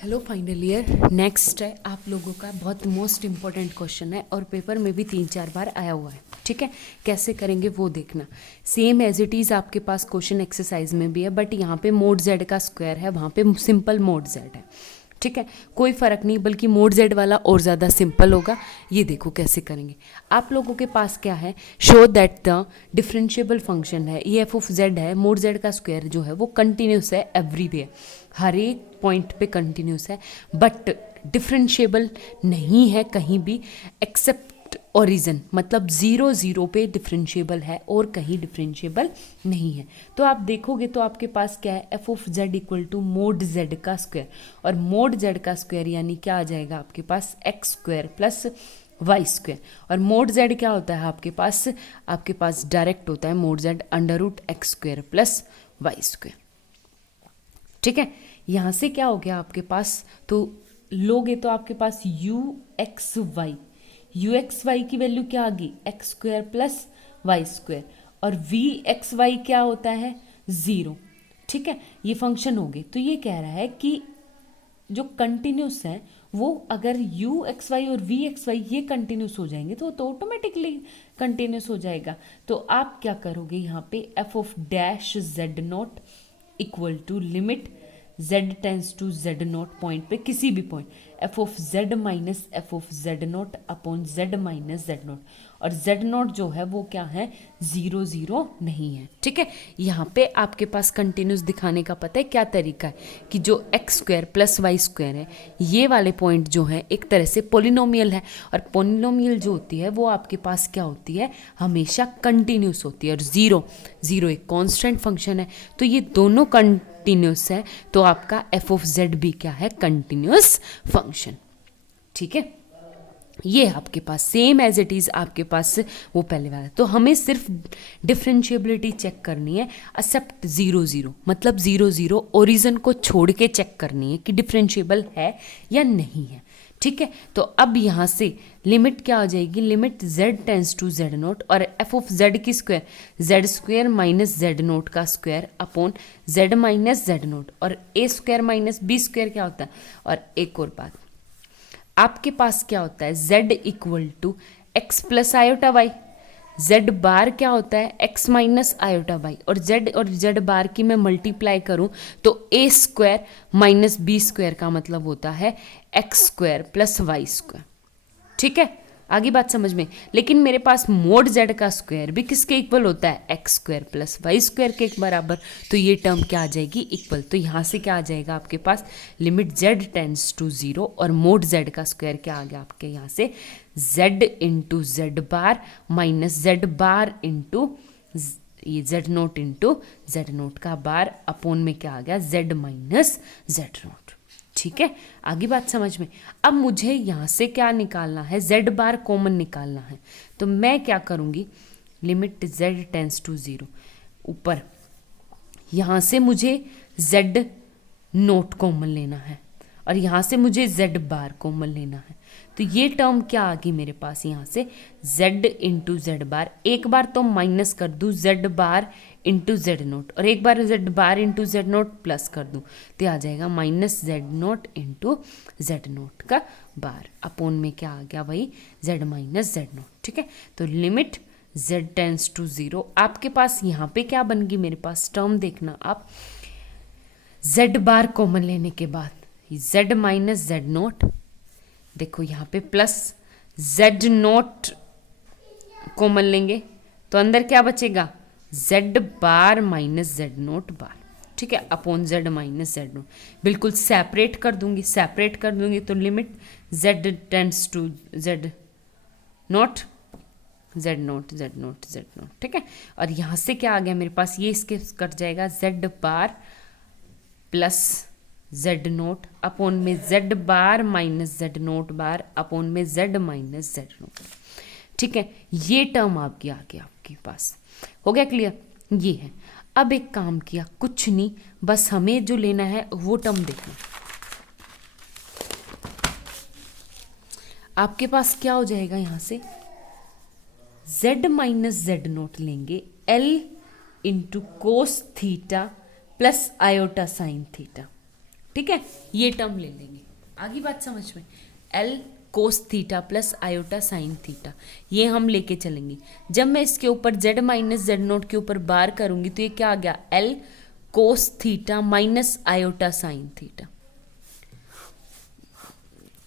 Hello final year. Next है आप लोगों का बहुत मोस्ट इम्पॉर्टेंट क्वेश्चन है और पेपर में भी 3-4 बार आया हुआ है। ठीक है, कैसे करेंगे वो देखना। सेम एज इट इज़ आपके पास क्वेश्चन एक्सरसाइज में भी है, बट यहाँ पे मोड जेड का स्क्वायर है, वहाँ पे सिंपल मोड जेड है। ठीक है, कोई फ़र्क नहीं, बल्कि मोड जेड वाला और ज़्यादा सिंपल होगा। ये देखो कैसे करेंगे। आप लोगों के पास क्या है, show that the differentiable function है, ये एफ ऑफ जेड है, मोड जेड का स्क्वायर जो है वो कंटिन्यूस है एवरीवेयर, हर एक पॉइंट पे कंटिन्यूस है, बट डिफरेंशिएबल नहीं है कहीं भी एक्सेप्ट ओरिजिन, मतलब 0 0 पे डिफरेंशिएबल है और कहीं डिफरेंशिएबल नहीं है। तो आप देखोगे तो आपके पास क्या है, F of Z equal to mod Z का स्क्वायर, और मोड जेड का स्क्वायर यानी क्या आ जाएगा आपके पास, X square plus Y square. और मोड जेड क्या होता है आपके पास डायरेक्ट होता है mod Z under root X square plus Y square. ठीक है, यहाँ से क्या हो गया आपके पास, तो लोगे तो आपके पास यू एक्स वाई की वैल्यू क्या आ गई, x square plus Y square, और वी एक्स वाई क्या होता है, 0। ठीक है, ये फंक्शन हो गए। तो ये कह रहा है कि जो कंटिन्यूस है वो अगर यू एक्स वाई और वी एक्स वाई ये कंटिन्यूस हो जाएंगे तो ऑटोमेटिकली कंटिन्यूस हो जाएगा। तो आप क्या करोगे, यहाँ पे f of dash z not equal to limit z tends to z not point पे किसी भी point, f of Z minus F of Z not upon Z minus z not, और जेड नॉट जो है वो क्या है, 0 0 नहीं है। ठीक है, यहाँ पे आपके पास कंटिन्यूस दिखाने का पता है क्या तरीका है, कि जो x square plus Y square है ये वाले पॉइंट जो है एक तरह से पोलिनोमियल है, और पोलिनोमियल जो होती है वो आपके पास क्या होती है, हमेशा कंटिन्यूस होती है, और 0 0 एक कॉन्स्टेंट फंक्शन है। तो ये दोनों कंटिन्यूस है, तो आपका एफ ऑफ जेड भी क्या है, कंटिन्यूस फंक्शन। ठीक है, ये आपके पास सेम एज इट इज आपके पास वो पहले वाला। तो हमें सिर्फ डिफरेंशिएबिलिटी चेक करनी है, एक्सेप्ट 0 0, मतलब 0 0 ओरिजिन को छोड़ के चेक करनी है कि डिफरेंशिएबल है या नहीं है। ठीक है, तो अब यहाँ से लिमिट क्या हो जाएगी, limit z tends to z note, और एफ ऑफ z की square z square minus z naught का square upon z minus z note, और a square minus b square क्या होता है। और एक और बात, आपके पास क्या होता है, z equal to x plus iota y, z bar क्या होता है, x माइनस आयोटा वाई, और z बार की मैं मल्टीप्लाई करूं तो a square minus b square का मतलब होता है x square plus Y square. ठीक है, आगे बात समझ में। लेकिन मेरे पास मोड z का स्क्वायर भी किसके इक्वल होता है, x square plus Y square के बराबर, तो ये टर्म क्या आ जाएगी, इक्वल। तो यहाँ से क्या आ जाएगा आपके पास, लिमिट z टेंस टू 0, और मोड z का स्क्वायर क्या आ गया आपके यहाँ से, z into Z bar minus Z bar into ये Z note into Z naught का बार अपॉन में क्या आ गया, z माइनस जेड नोट। ठीक है, आगे बात समझ में। अब मुझे यहाँ से क्या निकालना है, z बार कॉमन निकालना है, तो मैं क्या करूँगी, लिमिट z टेंस टू 0, ऊपर यहाँ से मुझे z नोट कॉमन लेना है, और यहाँ से मुझे z बार कॉमन लेना है। तो ये टर्म क्या आ गई मेरे पास, यहाँ से z इंटू जेड बार, एक बार तो माइनस कर दूँ z bar into Z note, और एक बार z bar into Z note plus कर दूँ, तो आ जाएगा minus Z note into Z naught का बार अपॉन में क्या आ गया, वही z माइनस जेड नोट। ठीक है, तो लिमिट z टेंस टू 0, आपके पास यहाँ पे क्या बन गई मेरे पास टर्म, देखना आप, z बार कॉमन लेने के बाद z माइनस जेड नोट, देखो यहाँ पे प्लस z नोट कॉमन लेंगे तो अंदर क्या बचेगा, z bar minus Z note bar. ठीक है, upon z minus Z not, बिल्कुल सेपरेट कर दूंगी तो limit z tends to z not z not z not z note. ठीक है, और यहाँ से क्या आ गया मेरे पास, ये इसके कट जाएगा, z bar plus Z note upon में z bar minus Z note bar upon में z माइनस जेड नोट। ठीक है, ये टर्म आ गया आपके पास, हो गया क्लियर, ये है। अब एक काम किया, कुछ नहीं, बस हमें जो लेना है वो टर्म देखना। आपके पास क्या हो जाएगा, यहाँ से z माइनस जेड नोट लेंगे, l into cos theta plus iota sine theta. ठीक है, ये टर्म ले लेंगे। आगे बात समझ में, L cos theta plus iota sine theta, ये हम लेके चलेंगे। जब मैं इसके ऊपर जेड माइनस जेड नोट के ऊपर बार करूंगी तो ये क्या आ गया, L cos theta minus iota sine theta.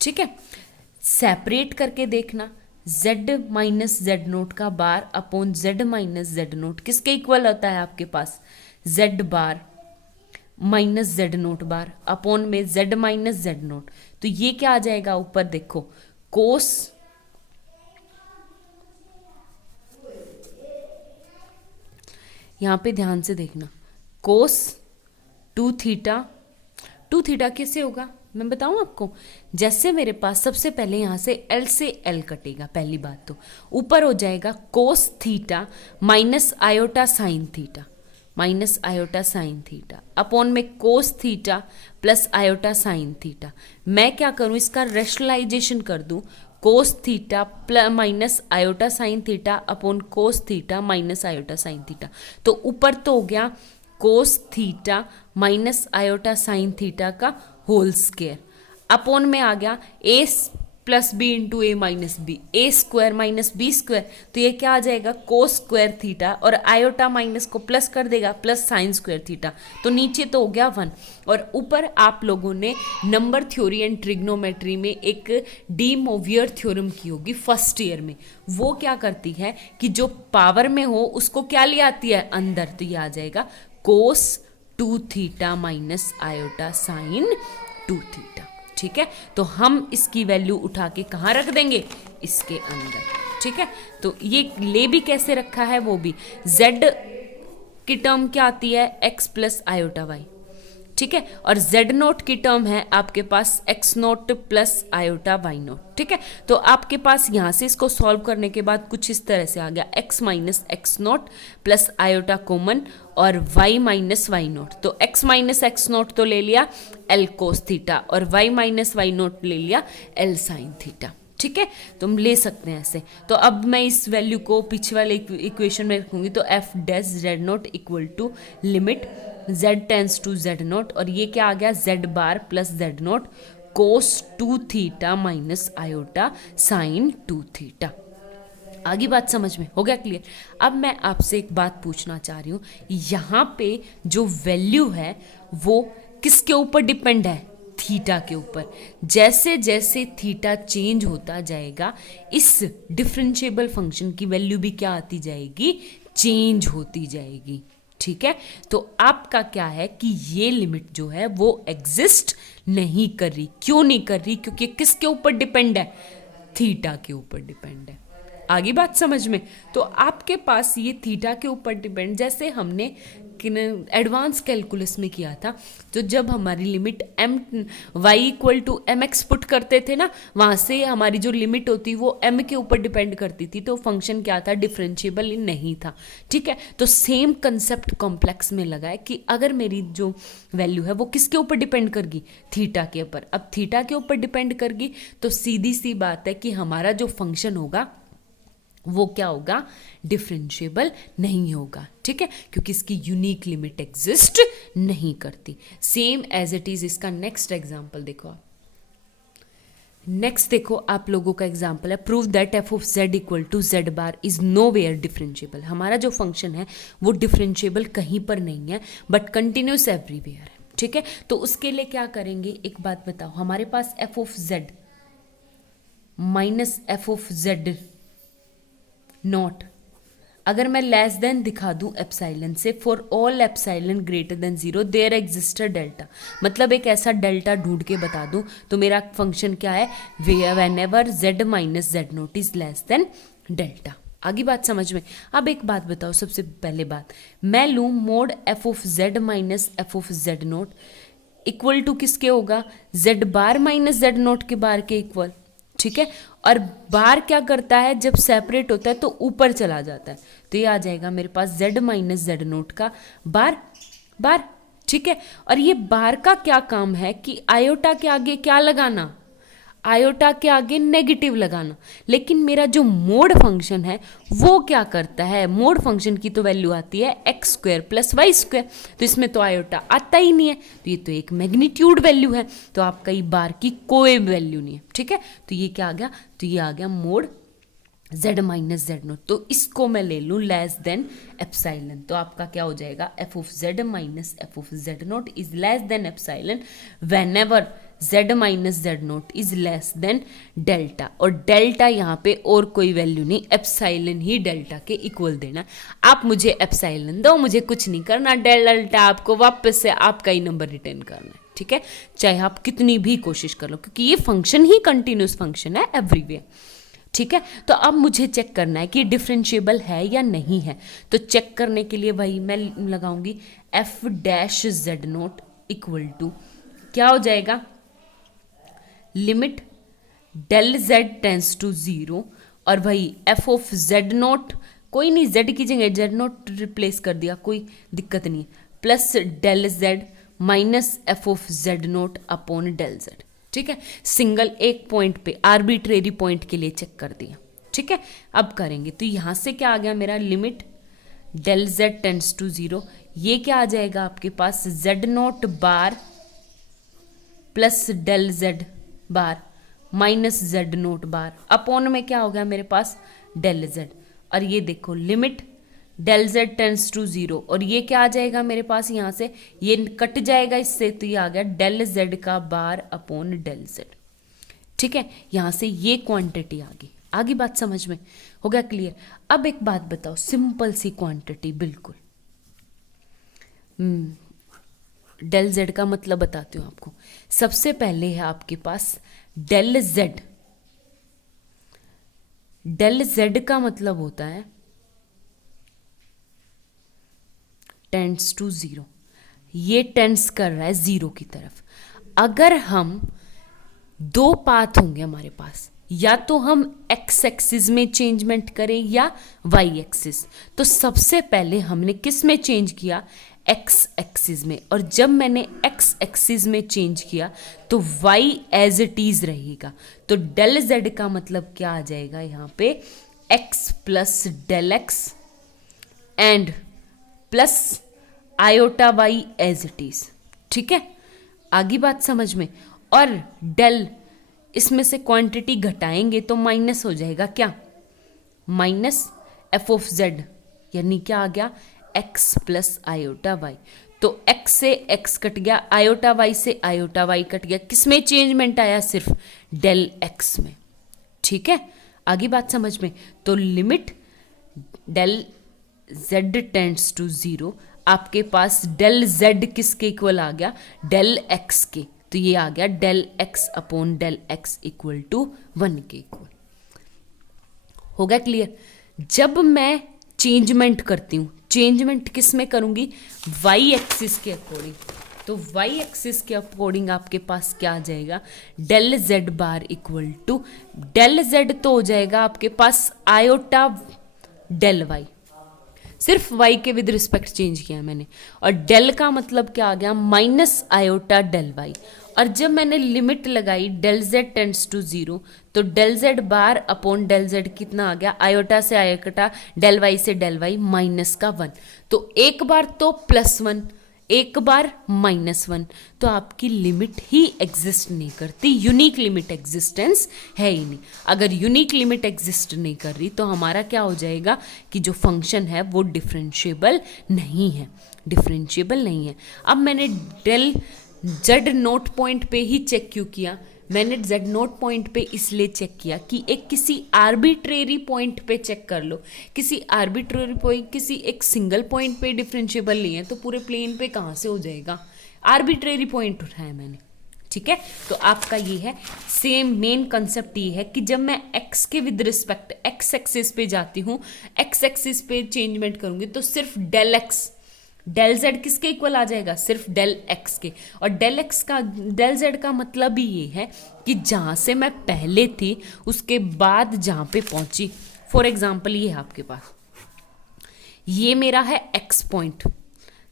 ठीक है, सेपरेट करके देखना, जेड माइनस जेड नोट का bar upon Z minus Z naught किसके इक्वल होता है आपके पास, Z bar minus Z note bar upon में जेड माइनस जेड नोट। तो ये क्या आ जाएगा ऊपर देखो, कोस यहां पे ध्यान से देखना, कोस टू थीटा कैसे होगा मैं बताऊं आपको। जैसे मेरे पास सबसे पहले यहां से एल कटेगा, पहली बात तो ऊपर हो जाएगा cos theta minus iota sine theta, minus iota sine theta upon में cos theta plus iota sine theta. मैं क्या करूं, इसका रेशनलाइजेशन कर दूं, cos theta plus minus iota sine theta upon cos theta minus iota sine theta. तो ऊपर तो हो गया cos theta minus iota sine theta का होल स्क्वायर अपॉन में आ गया A plus B into A minus B, A square minus b square. तो ये क्या आ जाएगा, कोस स्क्वायर थीटा और आयोटा माइनस को प्लस कर देगा, प्लस साइन स्क्वायर थीटा। तो नीचे तो हो गया 1 और ऊपर आप लोगों ने नंबर थ्योरी एंड ट्रिग्नोमेट्री में एक डी मोवियर थ्योरम की होगी फर्स्ट ईयर में। वो क्या करती है कि जो पावर में हो उसको क्या ले आती है अंदर, तो ये आ जाएगा कोस 2 theta minus iota sine 2 theta. ठीक है, तो हम इसकी वैल्यू उठा के कहाँ रख देंगे, इसके अंदर। ठीक है, तो ये ले भी कैसे रखा है, वो भी z की टर्म क्या आती है, x प्लस आयोटा वाई। ठीक है, और z नोट की टर्म है आपके पास x not plus iota y not. ठीक है, तो आपके पास यहाँ से इसको सॉल्व करने के बाद कुछ इस तरह से आ गया, x minus x note plus iota common और y माइनस वाई नोट। तो x माइनस एक्स नोट तो ले लिया l कोस थीटा और y माइनस वाई नोट ले लिया l साइन थीटा। ठीक है, तुम ले सकते हैं ऐसे। तो अब मैं इस वैल्यू को पीछे वाले इक्वेशन में रखूंगी, तो f dash z not equal to limit z tends to z note, और ये क्या आ गया, z bar plus z not cos 2 theta minus iota sine 2 theta. आगे बात समझ में हो गया क्लियर। अब मैं आपसे एक बात पूछना चाह रही हूँ, यहाँ पे जो वैल्यू है वो किसके ऊपर डिपेंड है, थीटा के ऊपर। जैसे जैसे थीटा चेंज होता जाएगा इस डिफरेंशिएबल फंक्शन की वैल्यू भी क्या आती जाएगी, चेंज होती जाएगी। ठीक है, तो आपका क्या है कि ये लिमिट जो है वो एग्जिस्ट नहीं कर रही। क्यों नहीं कर रही, क्योंकि किसके ऊपर डिपेंड है, थीटा के ऊपर डिपेंड है। आगे बात समझ में। तो आपके पास ये थीटा के ऊपर डिपेंड, जैसे हमने एडवांस कैलकुलस में किया था, तो जब हमारी limit m y equal to m x put करते थे ना, वहाँ से हमारी जो लिमिट होती वो m के ऊपर डिपेंड करती थी, तो फंक्शन क्या था, डिफरेंशिएबल नहीं था। ठीक है, तो सेम कंसेप्ट कॉम्प्लेक्स में लगा है कि अगर मेरी जो वैल्यू है वो किसके ऊपर डिपेंड करेगी, थीटा के ऊपर। अब थीटा के ऊपर डिपेंड करेगी तो सीधी सी बात है कि हमारा जो फंक्शन होगा वो क्या होगा, डिफरेंशिएबल नहीं होगा। ठीक है, क्योंकि इसकी यूनिक लिमिट एग्जिस्ट नहीं करती। सेम एज इट इज इसका नेक्स्ट एग्जांपल देखो आप। नेक्स्ट देखो आप लोगों का एग्जांपल है, prove that f of Z equal to z bar is nowhere differentiable. हमारा जो फंक्शन है वो डिफरेंशिएबल कहीं पर नहीं है बट कंटिन्यूस एवरीवेयर है। ठीक है, तो उसके लिए क्या करेंगे, एक बात बताओ, हमारे पास F of Z minus F of Z naught, अगर मैं लेस देन दिखा दूं एप्साइलन से, for all epsilon greater than 0 there exist delta, मतलब एक ऐसा डेल्टा ढूंढ के बता दूं तो मेरा फंक्शन क्या है, when ever Z minus Z note is less than delta. आगे बात समझ में। अब एक बात बताओ, सबसे पहले बात मैं लूँ mod f of Z minus F of z not equal to किसके होगा, z bar minus Z not के बार के इक्वल। ठीक है, और बार क्या करता है, जब सेपरेट होता है तो ऊपर चला जाता है, तो ये आ जाएगा मेरे पास z माइनस जेड नोट का बार। ठीक है, और ये बार का क्या काम है कि आयोटा के आगे क्या लगाना, आयोटा के आगे नेगेटिव लगाना। लेकिन मेरा जो मोड फंक्शन है वो क्या करता है, मोड फंक्शन की तो वैल्यू आती है x square plus Y square, तो इसमें तो आयोटा आता ही नहीं है, तो ये तो एक मैग्नीट्यूड वैल्यू है, तो आपका ये बार की कोई वैल्यू नहीं है। ठीक है, तो ये क्या आ गया, तो ये आ गया mode z minus Z naught. तो इसको मैं ले लूँ लेस देन एप्साइलन, तो आपका क्या हो जाएगा, F of Z minus F of z note is less than epsilon when ever z minus Z note is less than delta. और डेल्टा यहाँ पे और कोई वैल्यू नहीं, एप्साइलन ही डेल्टा के इक्वल देना। आप मुझे एप्साइलन दो, मुझे कुछ नहीं करना, डेल्टा आपको वापस से आपका ही नंबर रिटर्न करना है। ठीक है, चाहे आप कितनी भी कोशिश कर लो, क्योंकि ये फंक्शन ही कंटिन्यूस फंक्शन है एवरीवेयर। ठीक है, तो अब मुझे चेक करना है कि डिफरेंशिएबल है या नहीं है। तो चेक करने के लिए वही मैं लगाऊंगी f dash z not equal to क्या हो जाएगा, limit del Z tends to 0, और वही एफ ऑफ जेड नोट, कोई नहीं जेड की जगह जेड नोट रिप्लेस कर दिया, कोई दिक्कत नहीं, plus del z minus F of z note upon del z. ठीक है, सिंगल एक पॉइंट पे आर्बिट्रेरी पॉइंट के लिए चेक कर दिया। ठीक है, अब करेंगे तो यहां से क्या आ गया मेरा, limit del Z tends to 0, ये क्या आ जाएगा आपके पास, Z note bar plus del Z bar minus Z note bar upon में क्या हो गया मेरे पास, डेल जेड। और ये देखो limit del Z tends to 0, और ये क्या आ जाएगा मेरे पास, यहाँ से ये कट जाएगा इससे, तो ये आ गया डेल जेड का बार अपॉन डेल जेड। ठीक है, यहाँ से ये क्वांटिटी आ गई, आगे बात समझ में हो गया क्लियर। अब एक बात बताओ, सिंपल सी क्वांटिटी बिल्कुल, डेल जेड का मतलब बताती हूँ आपको। सबसे पहले है आपके पास डेल जेड, डेल जेड का मतलब होता है टेंड्स टू 0, ये टेंड्स कर रहा है 0 की तरफ। अगर हम दो पाथ होंगे हमारे पास, या तो हम एक्स एक्सिस में चेंजमेंट करें या वाई एक्सिस, तो सबसे पहले हमने किस में चेंज किया, एक्स एक्सिस में। और जब मैंने एक्स एक्सिस में चेंज किया तो वाई एज इट इज रहेगा, तो डेल जेड का मतलब क्या आ जाएगा यहाँ पे, x plus del x and plus iota y as it is. ठीक है, आगे बात समझ में। और डेल, इसमें से क्वांटिटी घटाएंगे तो माइनस हो जाएगा क्या, माइनस एफ ऑफ जेड, यानी क्या आ गया, एक्स प्लस आयोटा वाई। तो एक्स से एक्स कट गया, आयोटा वाई से आयोटा वाई कट गया, किसमें चेंजमेंट आया, सिर्फ डेल एक्स में। ठीक है, आगे बात समझ में। तो limit del z tends to 0, आपके पास डेल जेड किसके इक्वल आ गया, डेल एक्स के, तो ये आ गया del x upon del x equal to 1 के इक्वल। हो गया क्लियर। जब मैं चेंजमेंट करती हूँ, चेंजमेंट किस में करूँगी, वाई एक्सिस के अकॉर्डिंग, तो वाई एक्सिस के अकॉर्डिंग आपके पास क्या आ जाएगा, del Z bar equal to, del z तो हो जाएगा आपके पास आयोटा डेल वाई, सिर्फ y के विद रिस्पेक्ट चेंज किया मैंने, और डेल का मतलब क्या आ गया, माइनस आयोटा डेल y। और जब मैंने लिमिट लगाई डेल z टेंड्स टू 0, तो del z bar upon del z कितना आ गया, आयोटा से आयोटा, डेल y से डेल y माइनस का 1, तो एक बार तो +1, एक बार -1, तो आपकी लिमिट ही एग्जिस्ट नहीं करती, यूनिक लिमिट एग्जिस्टेंस है ही नहीं। अगर यूनिक लिमिट एग्जिस्ट नहीं कर रही तो हमारा क्या हो जाएगा कि जो फंक्शन है वो डिफरेंशिएबल नहीं है, डिफरेंशिएबल नहीं है। अब मैंने डेल जेड नोट पॉइंट पे ही चेक क्यों किया, मैंने जेड नोट पॉइंट पे इसलिए चेक किया कि एक किसी आर्बिट्रेरी पॉइंट पे चेक कर लो, किसी आर्बिट्रेरी पॉइंट, किसी एक सिंगल पॉइंट पे डिफरेंशिएबल नहीं है तो पूरे प्लेन पे कहाँ से हो जाएगा, आर्बिट्रेरी पॉइंट उठाया मैंने। ठीक है, तो आपका ये है सेम मेन कंसेप्ट ये है कि जब मैं x के विद रिस्पेक्ट x एक्सिस पे जाती हूँ, x एक्सिस पे चेंजमेंट करूँगी तो सिर्फ डेल x, डेल जेड किसके इक्वल आ जाएगा, सिर्फ डेल एक्स के। और डेल एक्स का, डेल जेड का मतलब ही ये है कि जहाँ से मैं पहले थी उसके बाद जहाँ पे पहुँची, फॉर एग्जाम्पल ये है आपके पास, ये मेरा है एक्स पॉइंट,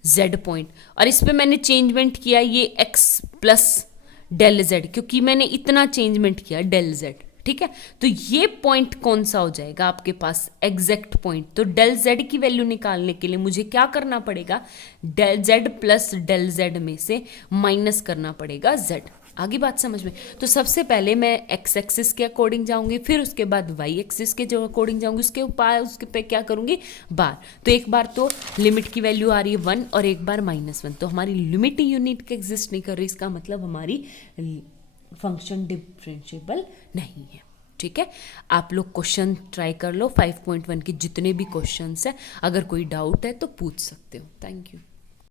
जेड पॉइंट, और इस पर मैंने चेंजमेंट किया, ये एक्स प्लस डेल जेड, क्योंकि मैंने इतना चेंजमेंट किया डेल जेड, ठीक है। तो ये पॉइंट कौन सा हो जाएगा आपके पास एग्जैक्ट पॉइंट। तो डेल जेड की वैल्यू निकालने के लिए मुझे क्या करना पड़ेगा, del z plus del z में से माइनस करना पड़ेगा जेड। आगे बात समझ में। तो सबसे पहले मैं एक्स एक्सिस के अकॉर्डिंग जाऊंगी, फिर उसके बाद वाई एक्सिस के जो अकॉर्डिंग जाऊंगी, उसके पे क्या करूंगी बार। तो एक बार तो लिमिट की वैल्यू आ रही है 1 और एक बार -1, तो हमारी लिमिट यूनिट के एग्जिस्ट नहीं कर रही, इसका मतलब हमारी फंक्शन डिफरेंशिएबल नहीं है, ठीक है। आप लोग क्वेश्चन ट्राई कर लो 5.1 के जितने भी क्वेश्चंस है, अगर कोई डाउट है तो पूछ सकते हो। Thank you.